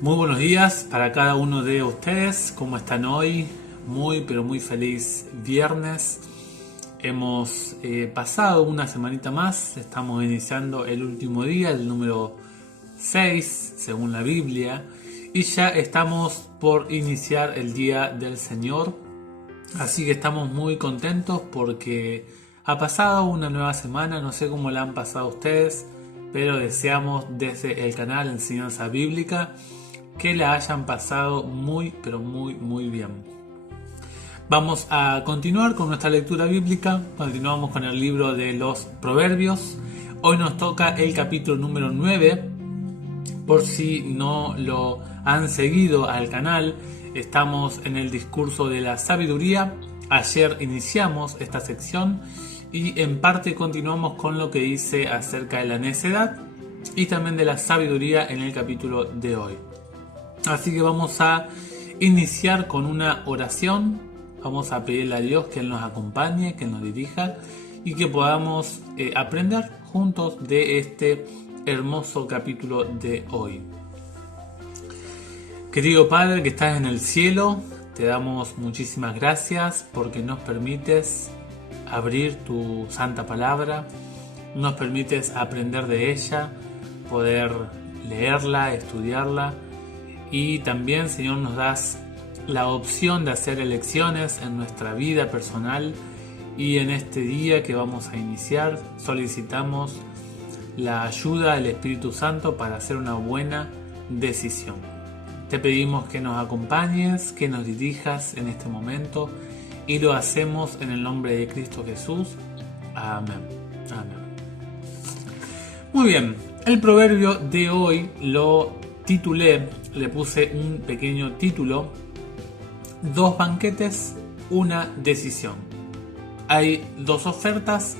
Muy buenos días para cada uno de ustedes. ¿Cómo están hoy? Muy, pero muy feliz viernes. Hemos pasado una semanita más. Estamos iniciando el último día, el número 6, según la Biblia. Y ya estamos por iniciar el Día del Señor. Así que estamos muy contentos porque ha pasado una nueva semana. No sé cómo la han pasado ustedes, pero deseamos desde el canal Enseñanza Bíblica que la hayan pasado muy, pero muy, muy bien. Vamos a continuar con nuestra lectura bíblica. Continuamos con el libro de los Proverbios. Hoy nos toca el capítulo número 9. Por si no lo han seguido al canal, estamos en el discurso de la sabiduría. Ayer iniciamos esta sección y en parte continuamos con lo que dice acerca de la necedad y también de la sabiduría en el capítulo de hoy. Así que vamos a iniciar con una oración. Vamos a pedirle a Dios que Él nos acompañe, que nos dirija y que podamos aprender juntos de este hermoso capítulo de hoy. Querido Padre que estás en el cielo, te damos muchísimas gracias porque nos permites abrir tu santa palabra, nos permites aprender de ella, poder leerla, estudiarla. Y también, Señor, nos das la opción de hacer elecciones en nuestra vida personal. Y en este día que vamos a iniciar, solicitamos la ayuda del Espíritu Santo para hacer una buena decisión. Te pedimos que nos acompañes, que nos dirijas en este momento. Y lo hacemos en el nombre de Cristo Jesús. Amén. Amén. Muy bien, el proverbio de hoy lo titulé, le puse un pequeño título: 2 banquetes, una decisión. Hay 2 ofertas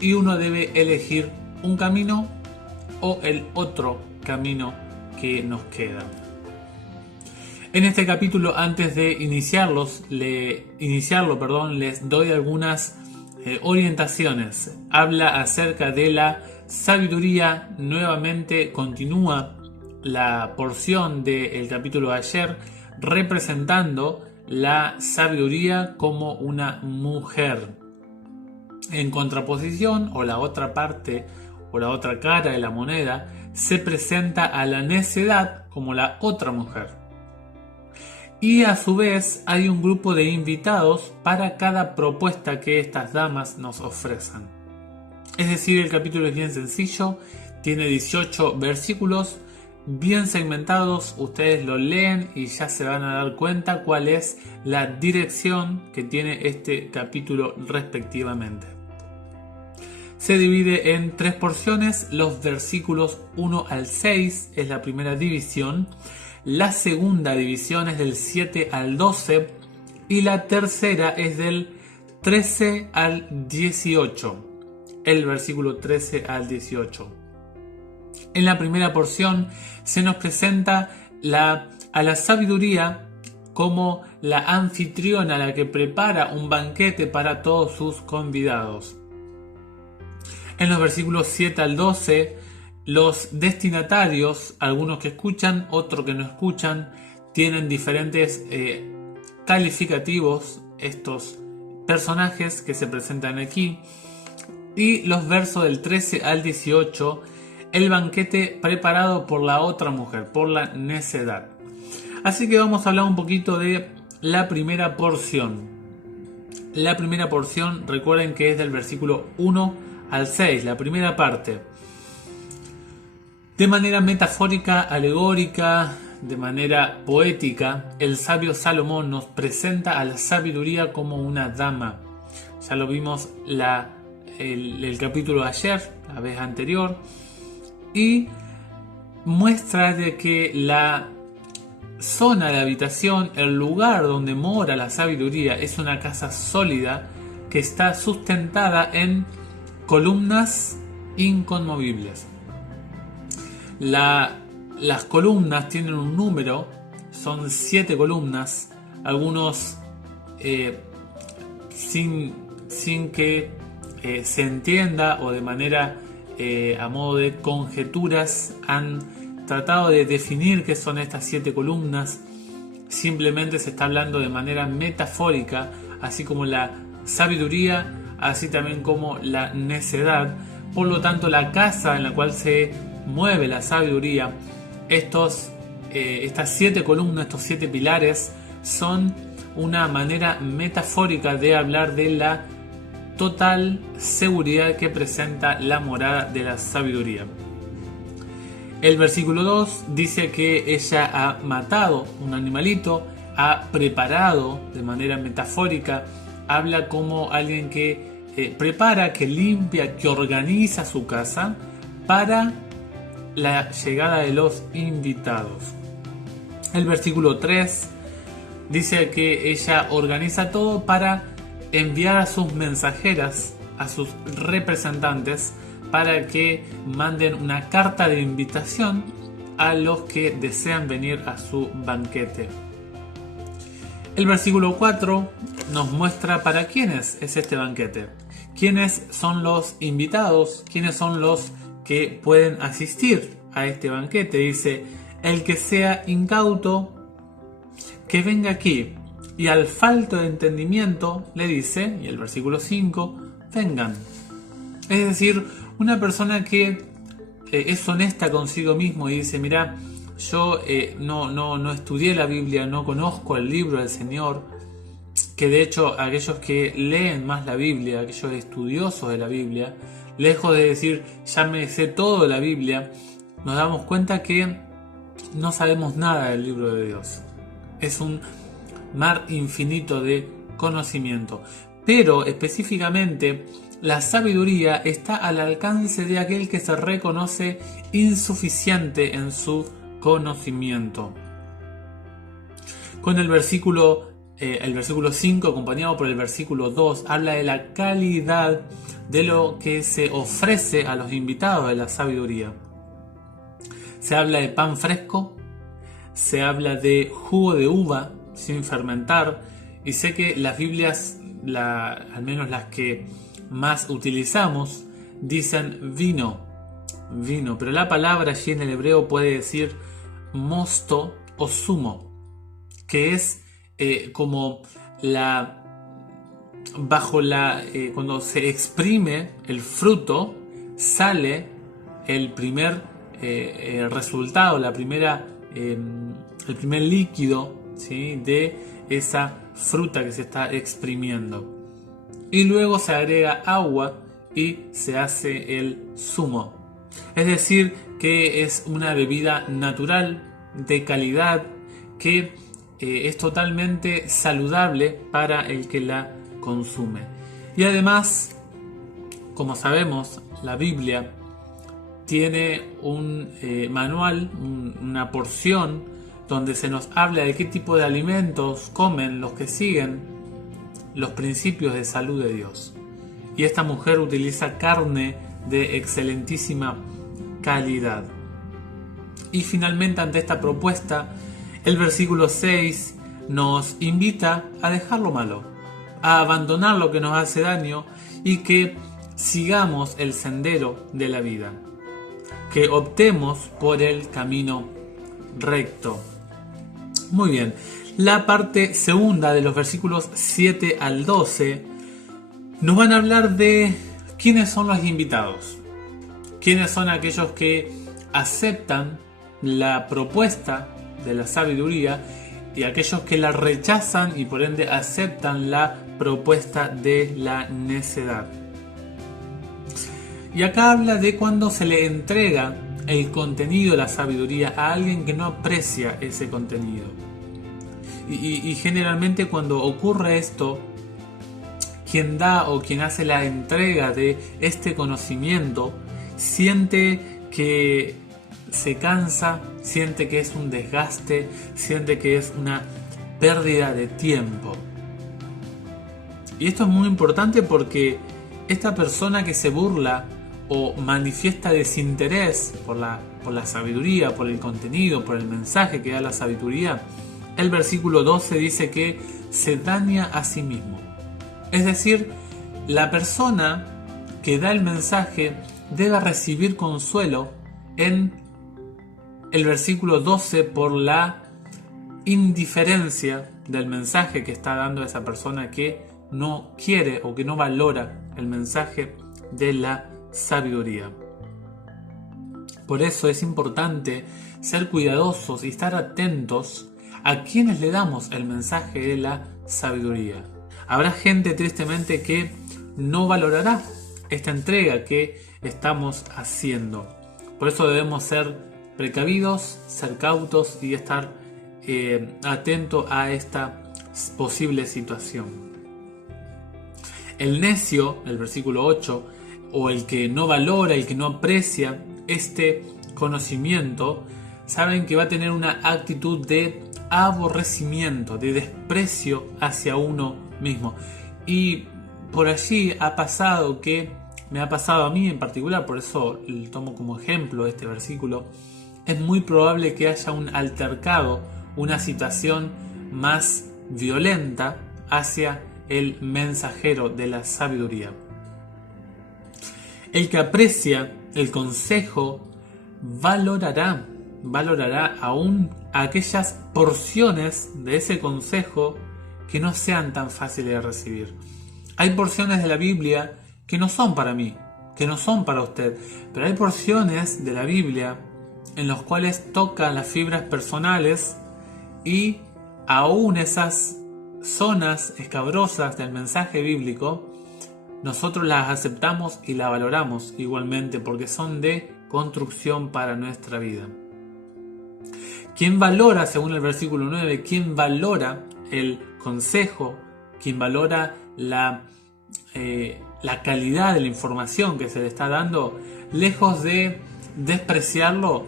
y uno debe elegir un camino o el otro camino que nos queda. En este capítulo, antes de iniciarlo, les doy algunas orientaciones. Habla acerca de la sabiduría. Nuevamente continúa la porción del capítulo de ayer representando la sabiduría como una mujer, en contraposición, o la otra parte o la otra cara de la moneda se presenta a la necedad como la otra mujer. Y a su vez hay un grupo de invitados para cada propuesta que estas damas nos ofrecen. Es decir, el capítulo es bien sencillo, tiene 18 versículos bien segmentados. Ustedes lo leen y ya se van a dar cuenta cuál es la dirección que tiene este capítulo respectivamente. Se divide en 3 porciones. Los versículos 1 al 6 es la primera división. La segunda división es del 7 al 12 y la tercera es del 13 al 18. El versículo 13 al 18. En la primera porción se nos presenta a la sabiduría como la anfitriona, la que prepara un banquete para todos sus convidados. En los versículos 7 al 12, los destinatarios, algunos que escuchan, otros que no escuchan, tienen diferentes calificativos, estos personajes que se presentan aquí. Y los versos del 13 al 18, el banquete preparado por la otra mujer, por la necedad. Así que vamos a hablar un poquito de la primera porción. La primera porción, recuerden que es del versículo 1 al 6, la primera parte. De manera metafórica, alegórica, de manera poética, el sabio Salomón nos presenta a la sabiduría como una dama. Ya lo vimos el capítulo de ayer, la vez anterior, y muestra de que la zona de habitación, el lugar donde mora la sabiduría, es una casa sólida que está sustentada en columnas inconmovibles. Las columnas tienen un número, son 7 columnas, algunos sin que se entienda o de manera a modo de conjeturas han tratado de definir qué son estas 7 columnas. Simplemente se está hablando de manera metafórica, así como la sabiduría, así también como la necedad. Por lo tanto, la casa en la cual se mueve la sabiduría, estas 7 columnas, estos 7 pilares, son una manera metafórica de hablar de la total seguridad que presenta la morada de la sabiduría. El versículo 2 dice que ella ha matado un animalito, ha preparado de manera metafórica, habla como alguien que prepara, que limpia, que organiza su casa para la llegada de los invitados. El versículo 3 dice que ella organiza todo para enviar a sus mensajeras, a sus representantes, para que manden una carta de invitación a los que desean venir a su banquete. El versículo 4 nos muestra para quiénes es este banquete, quiénes son los invitados, quiénes son los que pueden asistir a este banquete. Dice: el que sea incauto, que venga aquí, y al falto de entendimiento le dice, y el versículo 5, vengan. Es decir, una persona que es honesta consigo mismo y dice: mira, yo no estudié la Biblia, no conozco el libro del Señor, que de hecho aquellos que leen más la Biblia, aquellos estudiosos de la Biblia, lejos de decir ya me sé todo de la Biblia, nos damos cuenta que no sabemos nada del libro de Dios. Es un mar infinito de conocimiento, pero específicamente la sabiduría está al alcance de aquel que se reconoce insuficiente en su conocimiento. Con el versículo 5, acompañado por el versículo 2, habla de la calidad de lo que se ofrece a los invitados de la sabiduría. Se habla de pan fresco, se habla de jugo de uva sin fermentar, y sé que las Biblias, al menos las que más utilizamos, dicen vino, pero la palabra allí en el hebreo puede decir mosto o zumo, que es como cuando se exprime el fruto, sale el primer resultado, el primer líquido, ¿sí?, de esa fruta que se está exprimiendo. Y luego se agrega agua y se hace el zumo. Es decir, que es una bebida natural, de calidad, que es totalmente saludable para el que la consume. Y además, como sabemos, la Biblia tiene un manual, una porción donde se nos habla de qué tipo de alimentos comen los que siguen los principios de salud de Dios. Y esta mujer utiliza carne de excelentísima calidad. Y finalmente, ante esta propuesta, el versículo 6 nos invita a dejar lo malo, a abandonar lo que nos hace daño y que sigamos el sendero de la vida, que optemos por el camino recto. Muy bien, la parte segunda de los versículos 7 al 12 nos van a hablar de quiénes son los invitados, quiénes son aquellos que aceptan la propuesta de la sabiduría y aquellos que la rechazan y por ende aceptan la propuesta de la necedad. Y acá habla de cuando se le entrega el contenido de la sabiduría a alguien que no aprecia ese contenido. Y generalmente cuando ocurre esto, quien da o quien hace la entrega de este conocimiento siente que se cansa, siente que es un desgaste, siente que es una pérdida de tiempo. Y esto es muy importante porque esta persona que se burla o manifiesta desinterés por la sabiduría, por el contenido, por el mensaje que da la sabiduría, el versículo 12 dice que se daña a sí mismo. Es decir, la persona que da el mensaje debe recibir consuelo en el versículo 12 por la indiferencia del mensaje que está dando esa persona que no quiere o que no valora el mensaje de la sabiduría. Por eso es importante ser cuidadosos y estar atentos a quienes le damos el mensaje de la sabiduría. Habrá gente tristemente que no valorará esta entrega que estamos haciendo. Por eso debemos ser precavidos, ser cautos y estar atentos a esta posible situación. El necio, el versículo 8, o el que no valora, el que no aprecia este conocimiento, saben que va a tener una actitud de aborrecimiento, de desprecio hacia uno mismo. Y por allí ha pasado que, me ha pasado a mí en particular, por eso tomo como ejemplo este versículo, es muy probable que haya un altercado, una situación más violenta hacia el mensajero de la sabiduría. El que aprecia el consejo valorará aún aquellas porciones de ese consejo que no sean tan fáciles de recibir. Hay porciones de la Biblia que no son para mí, que no son para usted, pero hay porciones de la Biblia en las cuales tocan las fibras personales y aún esas zonas escabrosas del mensaje bíblico nosotros las aceptamos y las valoramos igualmente porque son de construcción para nuestra vida. ¿Quién valora, según el versículo 9, quién valora el consejo, quién valora la calidad de la información que se le está dando, lejos de despreciarlo,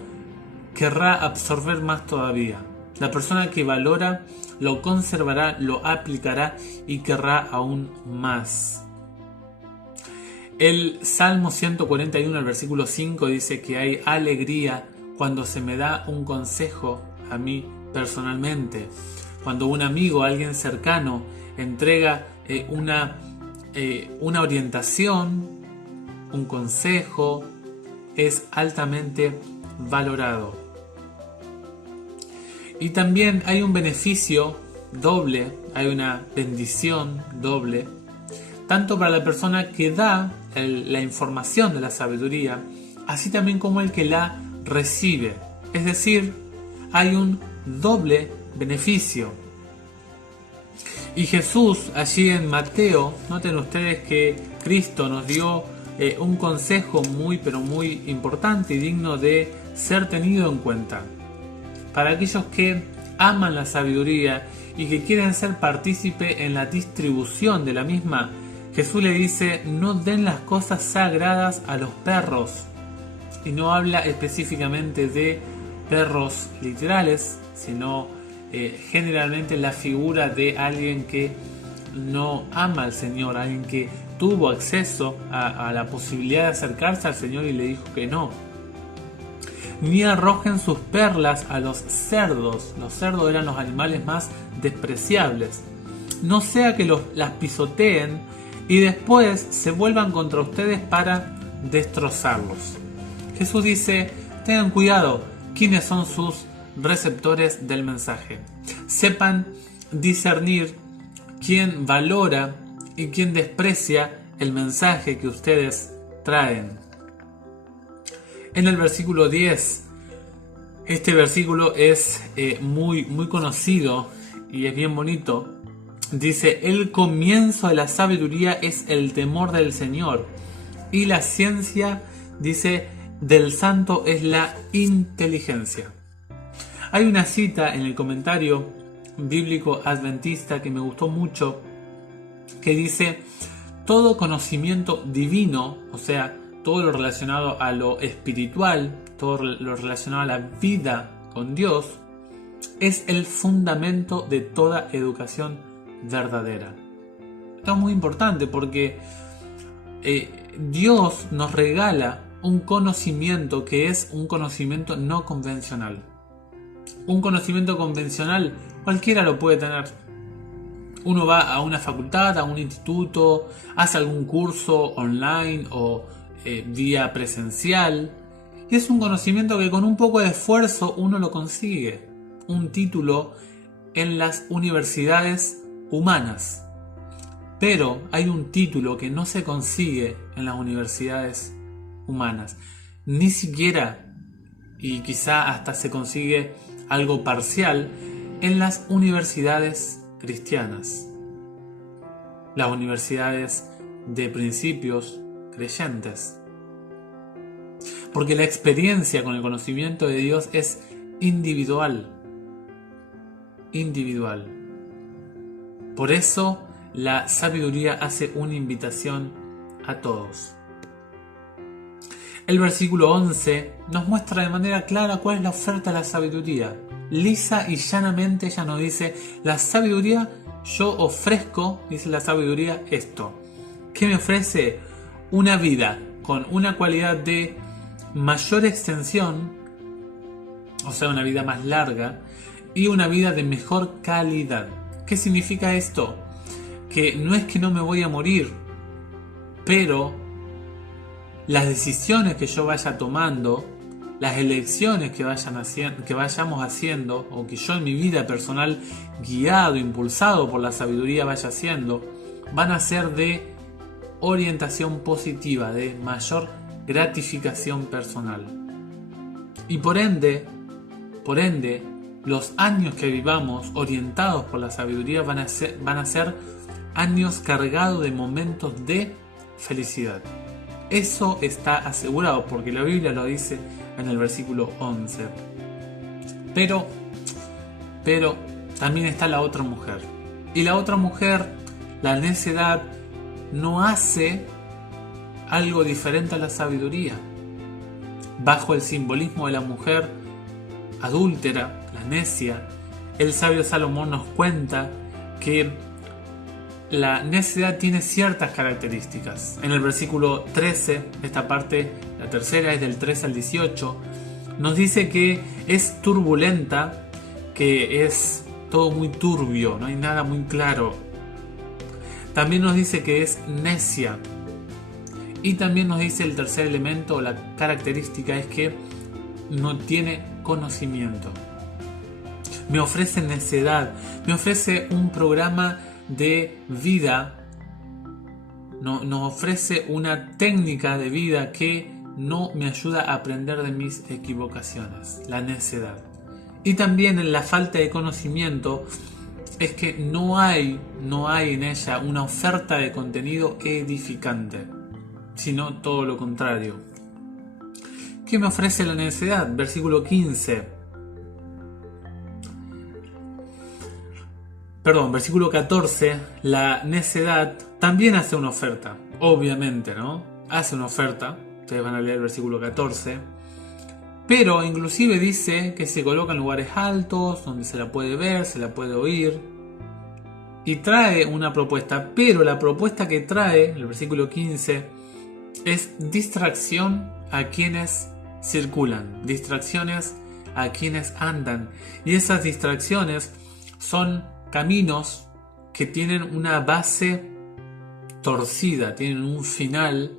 querrá absorber más todavía? La persona que valora lo conservará, lo aplicará y querrá aún más. El Salmo 141, el versículo 5 dice que hay alegría cuando se me da un consejo a mí personalmente. Cuando un amigo, alguien cercano, entrega una orientación, un consejo, es altamente valorado. Y también hay un beneficio doble, hay una bendición doble, tanto para la persona que da la información de la sabiduría, así también como el que la recibe. Es decir, hay un doble beneficio. Y Jesús, allí en Mateo, noten ustedes que Cristo nos dio un consejo pero muy importante y digno de ser tenido en cuenta. Para aquellos que aman la sabiduría y que quieren ser partícipe en la distribución de la misma, Jesús le dice: no den las cosas sagradas a los perros. Y no habla específicamente de perros literales, sino generalmente la figura de alguien que no ama al Señor, alguien que tuvo acceso a la posibilidad de acercarse al Señor y le dijo que no. Ni arrojen sus perlas a los cerdos. Los cerdos eran los animales más despreciables. No sea que las pisoteen y después se vuelvan contra ustedes para destrozarlos. Jesús dice: tengan cuidado quiénes son sus receptores del mensaje. Sepan discernir quién valora y quién desprecia el mensaje que ustedes traen. En el versículo 10, este versículo es muy conocido y es bien bonito. Dice: el comienzo de la sabiduría es el temor del Señor, y la ciencia, dice, del santo es la inteligencia. Hay una cita en el comentario bíblico adventista que me gustó mucho, que dice: todo conocimiento divino, o sea, todo lo relacionado a lo espiritual, todo lo relacionado a la vida con Dios, es el fundamento de toda educación verdadera. Esto es muy importante porque Dios nos regala un conocimiento que es un conocimiento no convencional. Un conocimiento convencional cualquiera lo puede tener. Uno va a una facultad, a un instituto, hace algún curso online o vía presencial Y es un conocimiento que con un poco de esfuerzo uno lo consigue. Un título en las universidades humanas. Pero hay un título que no se consigue en las universidades humanas. Ni siquiera, y quizá hasta se consigue algo parcial, en las universidades cristianas. Las universidades de principios creyentes. Porque la experiencia con el conocimiento de Dios es individual. Individual. Por eso la sabiduría hace una invitación a todos. El versículo 11 nos muestra de manera clara cuál es la oferta de la sabiduría. Lisa y llanamente ella nos dice: la sabiduría, yo ofrezco, dice la sabiduría, esto. ¿Qué me ofrece? Una vida con una cualidad de mayor extensión, o sea, una vida más larga, y una vida de mejor calidad. ¿Qué significa esto? Que no es que no me voy a morir, pero las decisiones que yo vaya tomando, las elecciones que vayamos haciendo, o que yo en mi vida personal, guiado, impulsado por la sabiduría, vaya haciendo, van a ser de orientación positiva, de mayor gratificación personal. Y por ende, los años que vivamos orientados por la sabiduría van a ser años cargados de momentos de felicidad. Eso está asegurado porque la Biblia lo dice en el versículo 11. Pero también está la otra mujer. Y la otra mujer, la necedad, no hace algo diferente a la sabiduría. Bajo el simbolismo de la mujer adúltera, la necia, el sabio Salomón nos cuenta que la necedad tiene ciertas características. En el versículo 13, esta parte, la tercera es del 13 al 18, nos dice que es turbulenta, que es todo muy turbio, no hay nada muy claro. También nos dice que es necia. Y también nos dice el tercer elemento, la característica es que no tiene conocimiento. Me ofrece necedad, me ofrece un programa de vida, nos ofrece una técnica de vida que no me ayuda a aprender de mis equivocaciones, la necedad. Y también en la falta de conocimiento es que no hay en ella una oferta de contenido edificante, sino todo lo contrario. ¿Qué me ofrece la necedad? Versículo 15. Versículo 14, la necedad también hace una oferta, obviamente, ¿no? Hace una oferta, ustedes van a leer el versículo 14, pero inclusive dice que se coloca en lugares altos, donde se la puede ver, se la puede oír, y trae una propuesta, pero la propuesta que trae, el versículo 15, es distracción a quienes circulan, distracciones a quienes andan, y esas distracciones son caminos que tienen una base torcida, tienen un final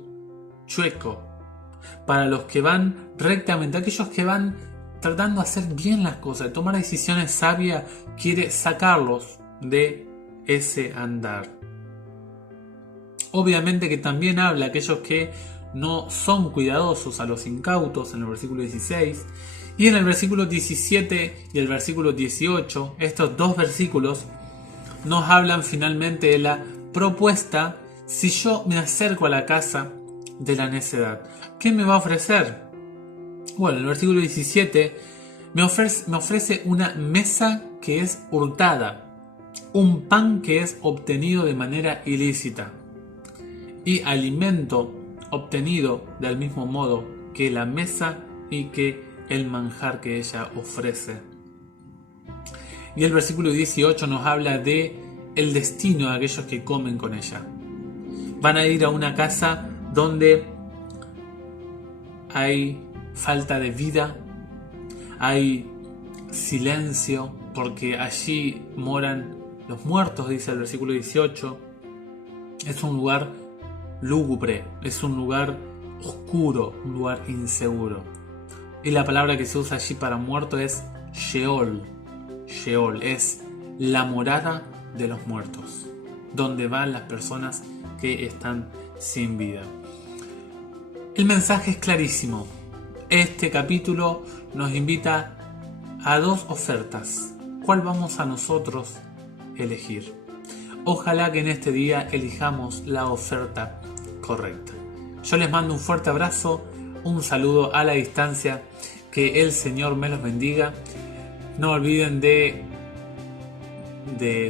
chueco. Para los que van rectamente, aquellos que van tratando de hacer bien las cosas, de tomar decisiones sabias, quiere sacarlos de ese andar. Obviamente que también habla a aquellos que no son cuidadosos, a los incautos, en el versículo 16. Y en el versículo 17 y el versículo 18, estos dos versículos nos hablan finalmente de la propuesta si yo me acerco a la casa de la necedad. ¿Qué me va a ofrecer? Bueno, el versículo 17 me ofrece una mesa que es hurtada, un pan que es obtenido de manera ilícita y alimento obtenido del mismo modo que la mesa y que el manjar que ella ofrece. Y el versículo 18 nos habla de el destino de aquellos que comen con ella. Van a ir a una casa donde hay falta de vida, hay silencio, porque allí moran los muertos, dice el versículo 18. Es un lugar lúgubre, es un lugar oscuro, un lugar inseguro. Y la palabra que se usa allí para muerto es Sheol. Sheol es la morada de los muertos, donde van las personas que están sin vida. El mensaje es clarísimo. Este capítulo nos invita a dos ofertas. ¿Cuál vamos a nosotros elegir? Ojalá que en este día elijamos la oferta correcta. Yo les mando un fuerte abrazo, un saludo a la distancia, que el Señor me los bendiga. No olviden de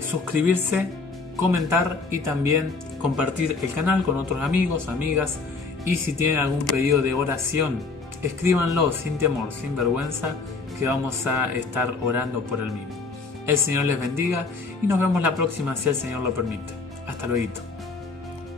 suscribirse, comentar y también compartir el canal con otros amigos, amigas, y si tienen algún pedido de oración, escríbanlo sin temor, sin vergüenza, que vamos a estar orando por el mismo. El Señor les bendiga y nos vemos la próxima si el Señor lo permite. Hasta luego.